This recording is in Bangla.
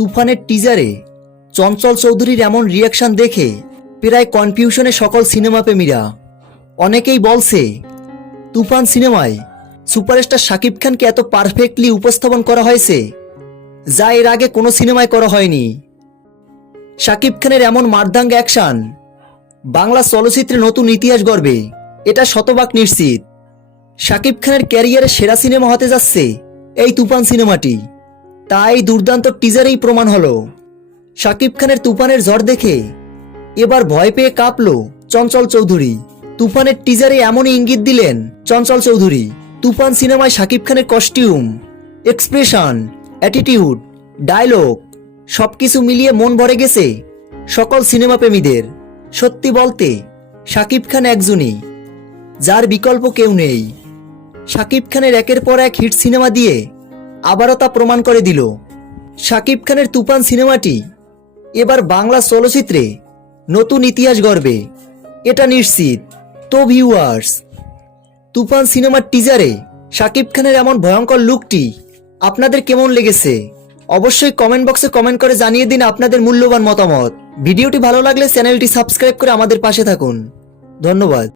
তুফানের টিজারে চঞ্চল চৌধুরীর এমন রিয়াকশন দেখে প্রায় কনফিউশনে সকল সিনেমা প্রেমীরা। অনেকেই বলছে, তুফান সিনেমায় সুপারস্টার শাকিব খানকে এত পারফেক্টলি উপস্থাপন করা হয়েছে, যা এর আগে কোনো সিনেমায় করা হয়নি। শাকিব খানের এমন মারদাঙ্গ অ্যাকশন বাংলা চলচ্চিত্রে নতুন ইতিহাস গড়বে, এটা শতভাগ নিশ্চিত। শাকিব খানের ক্যারিয়ারের সেরা সিনেমা হতে যাচ্ছে এই তুফান সিনেমাটি তাই দুর্দান্ত টিজারেই প্রমাণ হলো। শাকিব খানের তুফানের ঝড় দেখে এবার ভয় পেয়ে কাঁপল চঞ্চল চৌধুরী। তুফানের টিজারে এমনই ইঙ্গিত দিলেন চঞ্চল চৌধুরী। তুফান সিনেমায় শাকিব খানের কস্টিউম এক্সপ্রেশন অ্যাটিটিউড ডায়লগ সবকিছু মিলিয়ে মন ভরে গেছে সকল সিনেমা প্রেমীদের। সত্যি বলতে, শাকিব খান একজনই, যার বিকল্প কেউ নেই। শাকিব খানের একের পর এক হিট সিনেমা দিয়ে আবারও তা প্রমাণ করে দিল। শাকিব খানের তুফান সিনেমাটি এবার বাংলা চলচ্চিত্রে নতুন ইতিহাস গড়বে। এটা নিশ্চিত। তো ভিউয়ার্স তুফান সিনেমার টিজারে শাকিব খানের এমন ভয়ঙ্কর লুকটি আপনাদের কেমন লেগেছে? অবশ্যই কমেন্ট বক্সে কমেন্ট করে জানিয়ে দিন আপনাদের মূল্যবান মতামত। ভিডিওটি ভালো লাগলে চ্যানেলটি সাবস্ক্রাইব করে আমাদের পাশে থাকুন। ধন্যবাদ।